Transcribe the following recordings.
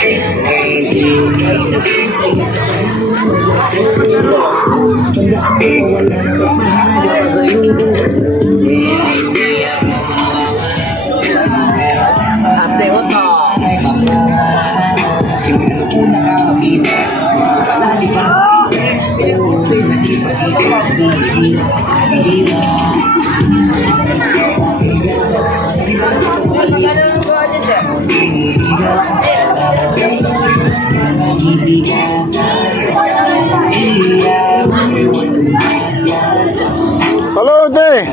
Ate Uto. Hello, Day.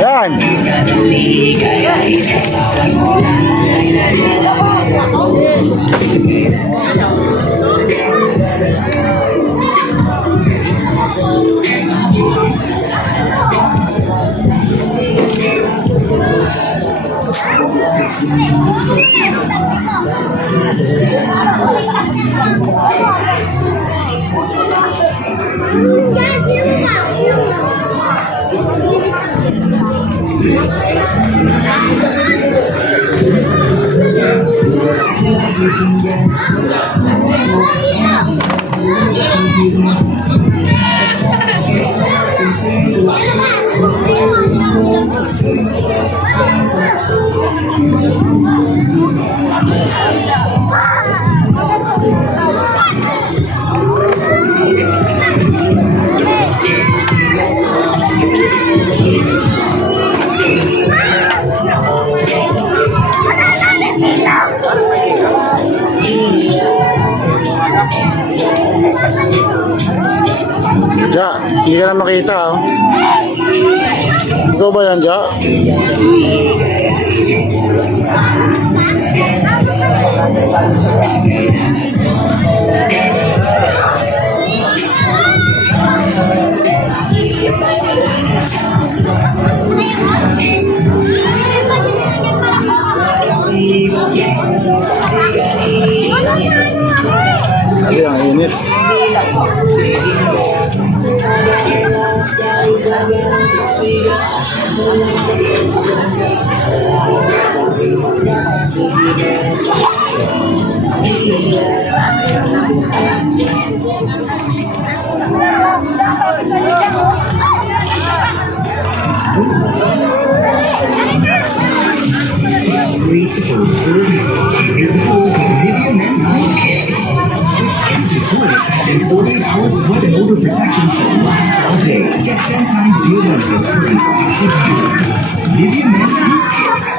Yan. Ja, hindi ka na makita, oh. Ikaw ba yan, Ja? Ay, ang init. And 48-hour sweat and odor protection lasts all day. Get 10 times deal benefits for Nivea Men Root Care.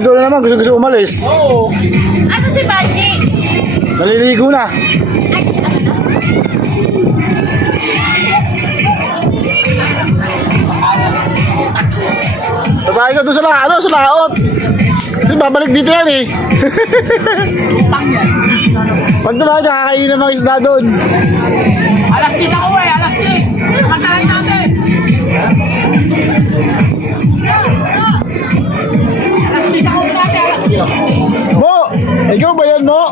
doon naman, gusto umalis. Oo. Ano si Banji? Naliligo na. Ay, ano na? Tatay ka doon sa laot. Di babalik dito yan eh. Pag naman, nakakainin ng mga isda doon. Alas 10 ako eh, alas 10. Magtalay natin. Alas 10 ako natin, alas 10. Mo! Ikaw ba yan, Mo?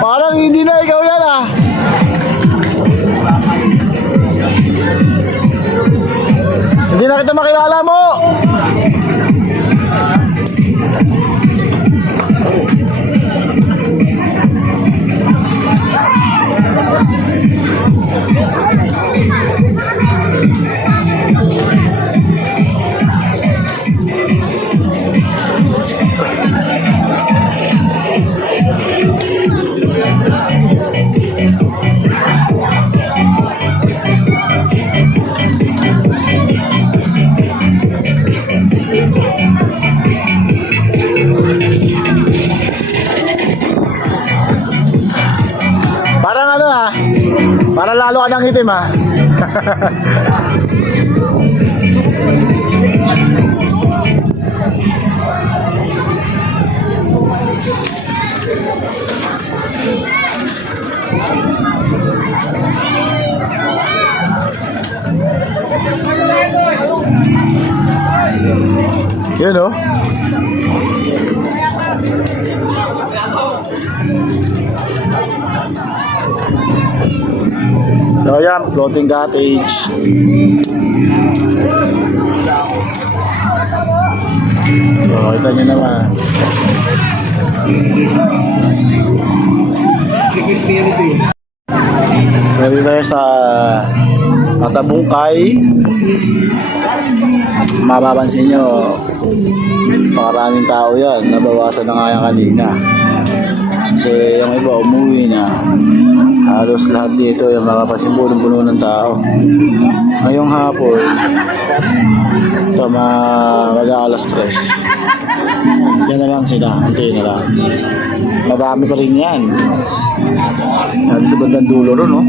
Parang hindi na ikaw yan ah. Hindi na kita makilala mo. Parang ano ah. Para lalo ka ng itim ah. Yun oh. So yan, floating cottage. So kita nyo naman. So dito tayo sa Matabungkay. Mapapansin nyo, pakaraming tao yan. Nabawasan na nga yan kanina. Kasi yung iba umuwi na. Halos lahat dito yung mapapansin puno ng tao. Ngayong hapon, ito mag-alas 3. Yan na lang sila, hintay na lang. Madami pa rin yan. Dito sa bandang dulo ron, no?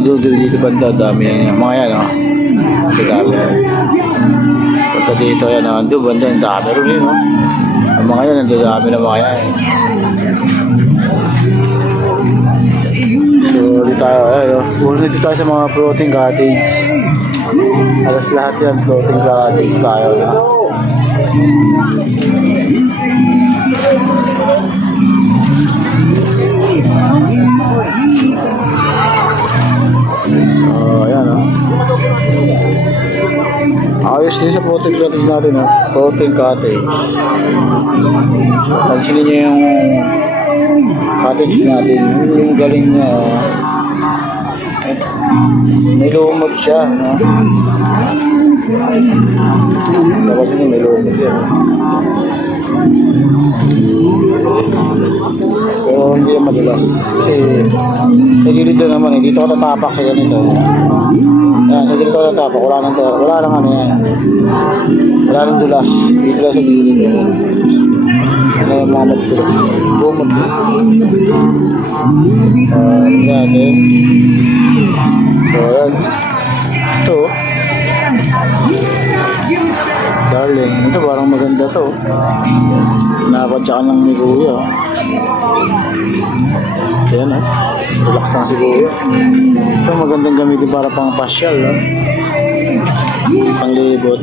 Dito banda, dami yan. Mga yan, no? Dami yan. Punta dito yan, no? Doon banda, ang dami ron yun, no? Ang mga yan, ang dami na mga yan. So, dito tayo, ayun, dito tayo sa mga floating cottage. Alas lahat yan, floating cottage tayo, no? Ayan, no? Ayos din sa floating cottage natin, no? Floating cottage. Pansinin nyo yung cottage natin, yung galing niya, may lumot siya, no? Tapos yun, may lumot siya, no? Pero hindi yan madulas kasi sa gilid doon naman, dito ako tatapak sa ganito. Yan, sa gilid ako tatapak, wala nang ano yan, wala nang dulas dito lang sa gilid doon. Ano yung mga matulog lumot yan eh. So yan ito darling, ito parang maganda to. Napadyakan lang ni Kuya. Ayan oh, relax lang si Kuya. Ito magandang gamitin para pang pasyal, no? Pang libot.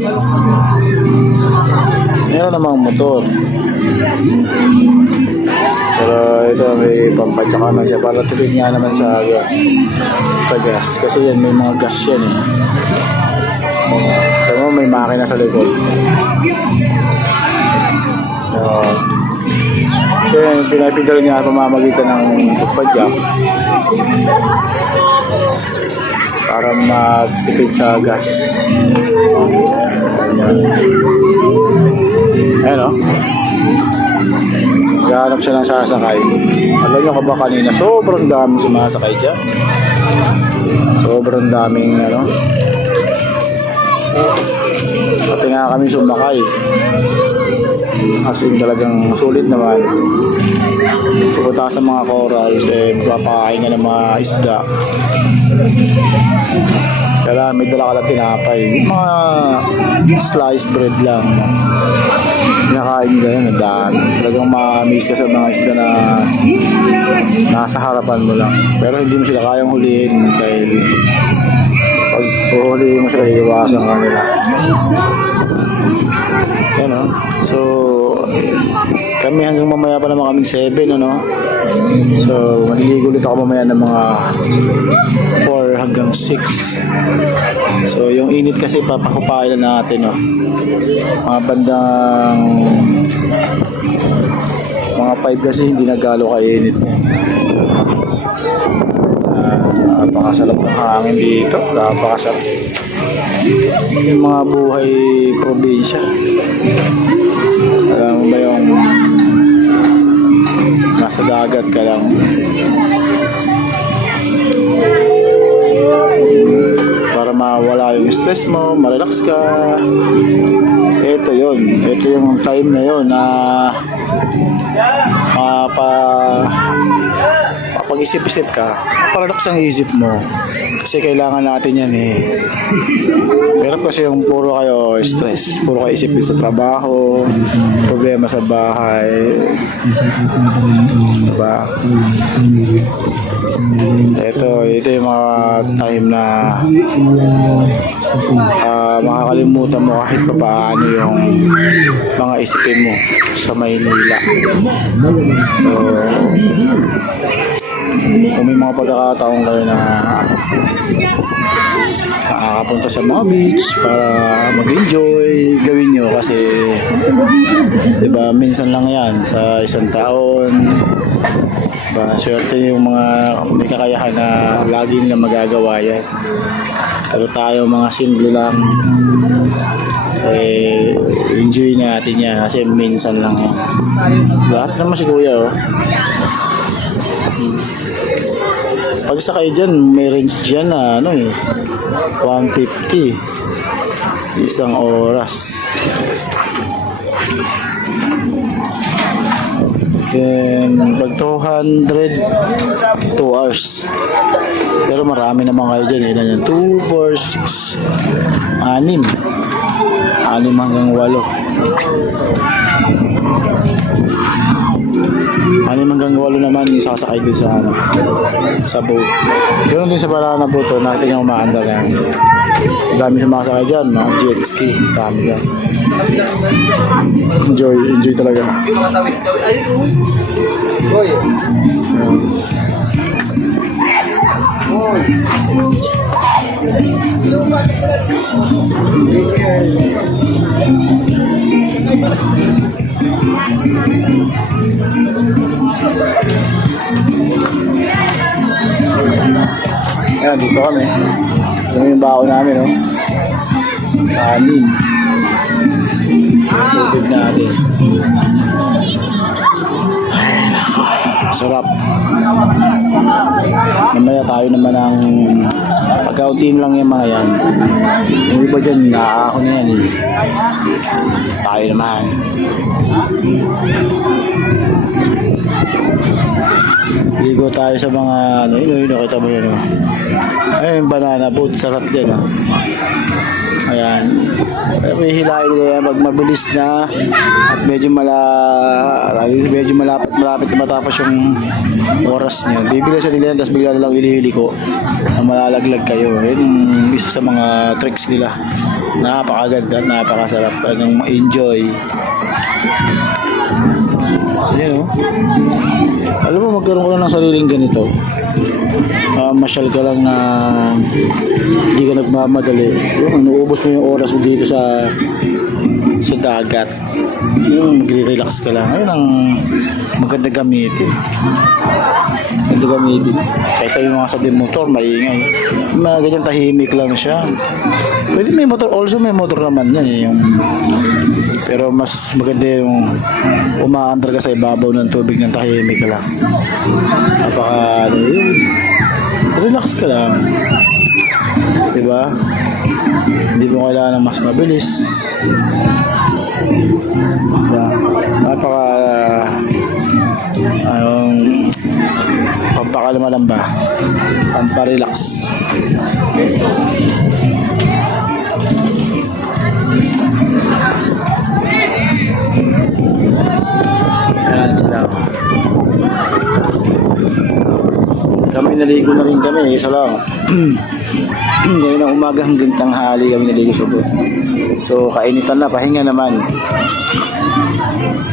Meron namang motor. Pero ito may pampatsaka naman siya para tipid nga naman sa gas. Kasi yan may mga gas yan eh. Ito mo may makina sa likod. So yun, pinapidal niya pamamagitan ng pagpadyak para magtipid sa gas. Ayan o. Gahanap siya ng sasakay. Alam nyo ka ba kanina, sobrang daming sumasakay dyan. Sobrang daming ano. Pati nga kami sumakay. As in talagang sulit naman. Pupunta ka sa mga corals, papakain ka ng mga isda. Kaya may dala ka lang tinapay. Yung mga sliced bread lang. Kinakain nila yan, ang dami. Talagang ma-amaze ka sa mga isda na nasa harapan mo lang. Pero hindi mo sila kayang hulihin dahil pag huhulihin mo sila, iiwasan ka nila. Yan o. So, kami hanggang mamaya pa naman kaming 7, ano? So, maliligo ulit ako mamaya ng mga 4 hanggang 6. So, yung init kasi papakupain na natin, no? Mga bandang mga 5 kasi hindi nagalo kainit. Napakasarap ng hangin dito. Napakasarap. Yung mga buhay probinsya. Alam mo ba yung nasa dagat ka lang, para mawala yung stress mo, marelax ka. Ito yun. Ito yung time na yun na pag-isip-isip ka, parelax ang isip mo. Kasi kailangan natin yan eh. Pero kasi yung puro kayo stress, puro kayo isipin sa trabaho, problema sa bahay, diba? Ito yung mga time na makakalimutan mo kahit pa paano yung mga isipin mo sa Maynila. So, kung may mga pagkakataon kayo na makakapunta sa mga beach para mag-enjoy, gawin nyo kasi diba, minsan lang yan sa isang taon. Diba, swerte yung mga may kakayahan na lagi nila magagawa yan. Pero tayo mga simple lang, enjoy natin yan kasi minsan lang yan. Lahat naman si kuya, oh. Pag sakay dyan, may range dyan na 150 isang oras. Then pag 200 2 hours. Pero marami naman kayo dyan. Ilan yan? 2, 4, 6 6 hanggang 8. 6 hanggang 8 naman yung sasakay dun sa boat. Ganoon din sa Barana boat, natin yung umaandar yan. Dami sumasakay dyan, mga jet ski, dami dyan. Enjoy talaga. Ayan, dito kami. Ito yung bako namin, no? Kanin. Tubig natin. Ay, nako. Sarap. Mamaya tayo naman ang pagkautin lang yung mga yan. Yung iba dyan, nakakako na yan eh. Tayo naman. Ligo tayo sa mga yun, nakita mo yun, oh. Ayun, banana boat, sarap dyan, oh. Ayan. May hilahin nila yan pag mabilis na at medyo malapit na matapos yung oras nyo. Bibilisan nila yan, tapos bigla na lang ililiko na malalaglag kayo. Yun yung isa sa mga tricks nila. Napakaganda at napakasarap. Talagang ma-enjoy. Yan, oh. Alam mo, magkaroon ko lang ng sariling ganito. Masyal ka lang na hindi ka nagmamadali. Nuubos mo yung oras mo dito sa dagat. Yung magre-relax ka lang. Ayun ang maganda gamitin. Kaysa yung mga sa motor, maingay. Mga ganyan tahimik lang siya. Pwede may motor. Also may motor naman yan eh. Pero mas maganda yung umaandar ka sa ibabaw ng tubig ng tahimik ka lang. Relax ka lang. Diba? Hindi mo kailangan ng mas mabilis. Diba? Napaka pampakalma ba? Pamparelax. Ayan sila. Kami naligo na rin kami, isa lang. Ngayon ang umaga hanggang tanghali kami naligo sa doon. So kainitan na, pahinga naman.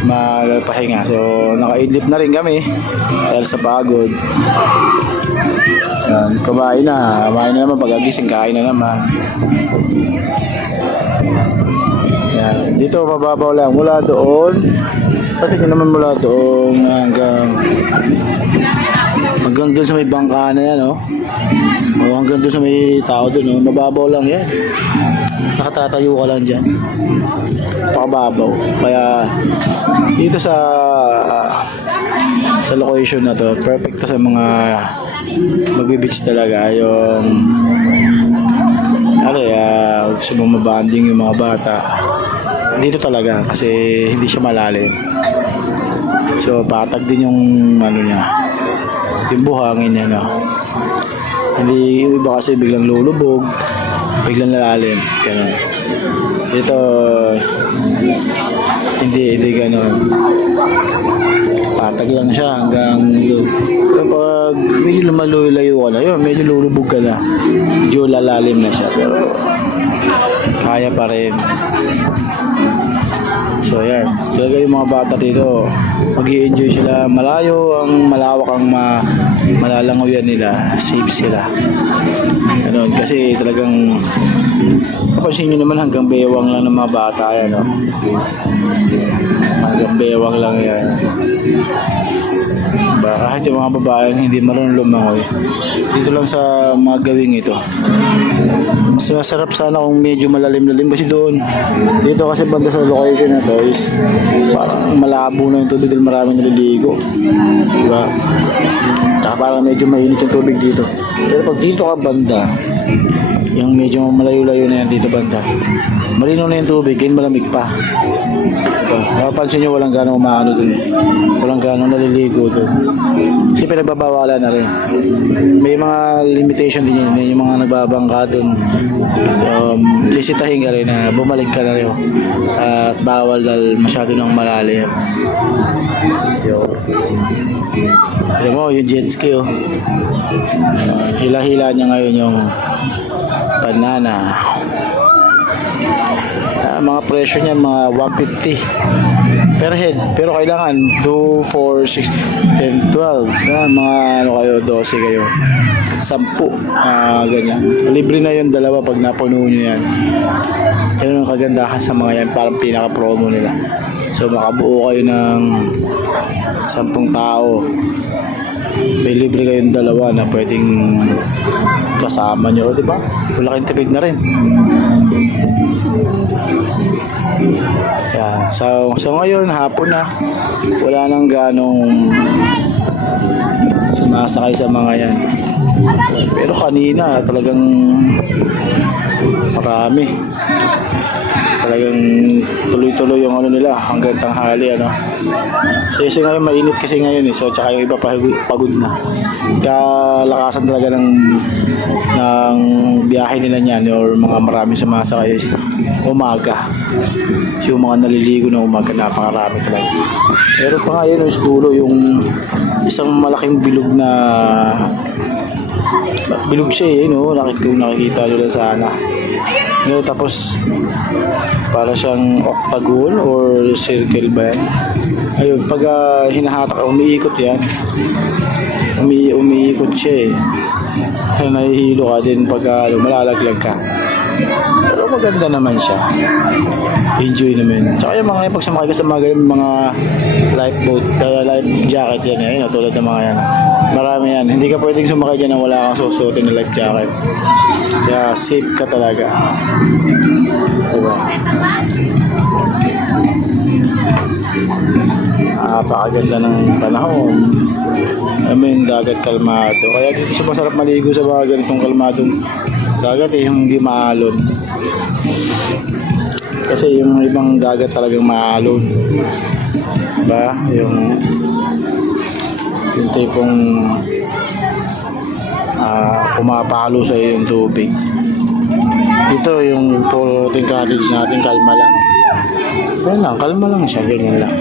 Magpahinga. So nakaidlip na rin kami dahil sa pagod. Kumain na naman, pag-agising kain na naman. Yan. Dito mababaw lang mula doon. Kasi naman mula doon hanggang doon sa may bangka na yan, oh. O hanggang doon sa may tao doon, oh. Mababaw lang yan. Nakatatayo ka lang dyan. Pakababaw. Kaya dito sa location na to, perfect to sa mga magbe-beach talaga. Yung gusto mo mabanding yung mga bata dito talaga kasi hindi siya malalim. So patag din yung niya, yung buhangin niya, no? Hindi yung iba kasi biglang lulubog, biglang lalalim, ganun. Dito hindi ganun, patag lang siya hanggang doon. Kapag medyo lumalayo ka na, yun, medyo lulubog ka na, medyo lalalim na siya, pero kaya pa rin. So yan, talaga yung mga bata dito, mag-i-enjoy sila. Malayo ang malawak ang malalangoyan nila, safe sila. Ganun, kasi talagang papansin nyo naman hanggang bewang lang ng mga bata yan, no? Hanggang bewang lang yan. Kahit yung mga babaeng hindi marunong lumangoy, dito lang sa mga gawing ito. Mas masarap sana kung medyo malalim-lalim kasi doon. Dito kasi banda sa location na to is parang malabo na yung tubig dahil maraming naliligo. Diba? Tsaka parang medyo mainit yung tubig dito. Pero pag dito ka banda, yung medyo malayo-layo na yan dito banda, malinaw na yung tubig, yun malamig pa. Mapapansin nyo walang gano'ng umaano dun, walang gano'ng naliligo dun kasi pinagbabawalan na rin. May mga limitation din yun, may mga nagbabangka dun, sisitahin ka rin na bumalik ka na rin at bawal dahil masyado ng malalim. Alam mo yung jet ski, hila-hila niya ngayon yung banana. Mga presyo niya mga 150 per head, pero kailangan 2, 4, 6, 10, 12 mga kayo, 12 kayo, 10, ganyan. Libre na yun dalawa pag napuno nyo yan. Yan ang kagandahan sa mga yan, parang pinaka promo nila. So makabuo kayo ng 10 tao, may libre kayong dalawa na pwedeng kasama nyo, diba? Malaking tipid na rin. Yan. So ngayon hapon na, wala nang ganong sumasakay sa mga yan, pero kanina talagang marami, talagang tuloy-tuloy yung nila hanggang tanghali, kasi ngayon mainit kasi ngayon, so tsaka yung iba pagod na, kalakasan talaga ng biyahe nila niyan or mga maraming sumasakay is umaga. Yung mga naliligo na umaga, napakarami talaga. Pero pa nga yun, dulo yung isang malaking bilog siya, nakikita nyo lang sana. Tapos para siyang octagon or circle ba yan? Ayun, pag hinahatak, umiikot yan, umiikot siya nahihilo ka din pag malalaglag ka. Pero maganda naman siya, enjoy naman. Tsaka yung mga pag sumakay ka sa mga lifeboat, life jacket yan, tulad ng mga yan, marami yan. Hindi ka pwedeng sumakay dyan na wala kang susuotin na life jacket. Kaya safe ka talaga, diba? Napakaganda ng panahon. Dagat kalmado. Kaya dito sa masarap maligo sa mga ganitong kalmadong dagat eh, yung hindi maalon. Kasi yung ibang dagat talagang maalon. Diba? Yung tipong pumapalo sa iyo yung tubig. Dito yung floating cottage natin, kalma lang. Yan lang, kalma lang siya, ganyan lang.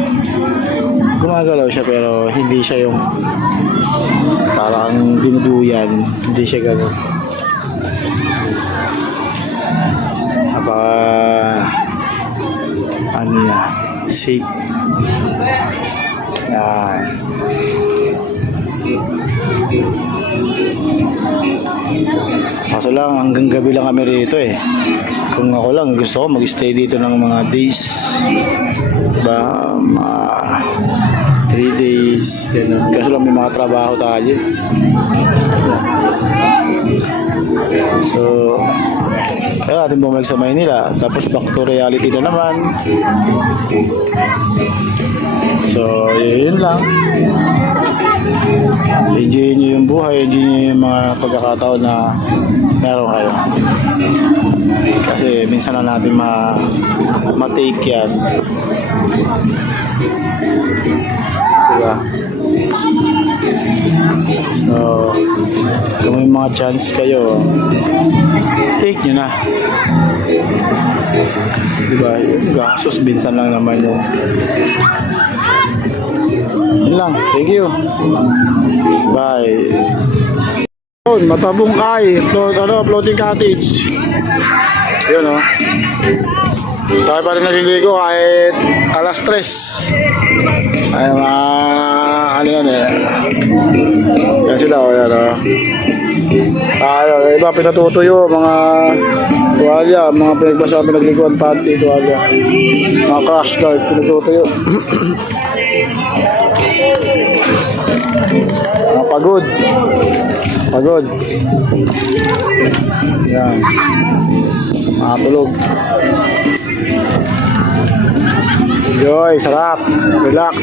Gumagalaw siya pero hindi siya yung parang dinuduyan, hindi siya gano'n. Ano niya, safe. Yan. Kaso lang, hanggang gabi lang kami rito eh. Kung ako lang, gusto ko mag-stay dito ng mga days. Ba, mga 3 days. Ganun. Kaso lang, may mga trabaho tayo. So, kaya natin bumalik sa Maynila. Tapos back to reality na naman. So, yun lang. Enjoy nyo yung buhay, enjoy nyo yung mga pagkakataon na meron kayo. Kasi minsan na natin ma-take yan. Diba? So, kung may mga chance kayo, take nyo na. Diba? Yung gastos, minsan lang naman yun. Yun lang. Thank you. Bye. Matabong kay. Floating cottage. Yun o. Tayo pa rin naliligo kahit alas 3. Ay mga ano yan eh. Yan sila o. Yan o. Tayo. Iba pinatutuyo. Mga tuwalya. Mga pinagbasa pinagliguan panty. Tuwalya. Mga crash guard pinatutuyo. Pagod. Yan. Makatulog. Enjoy, sarap. Relax.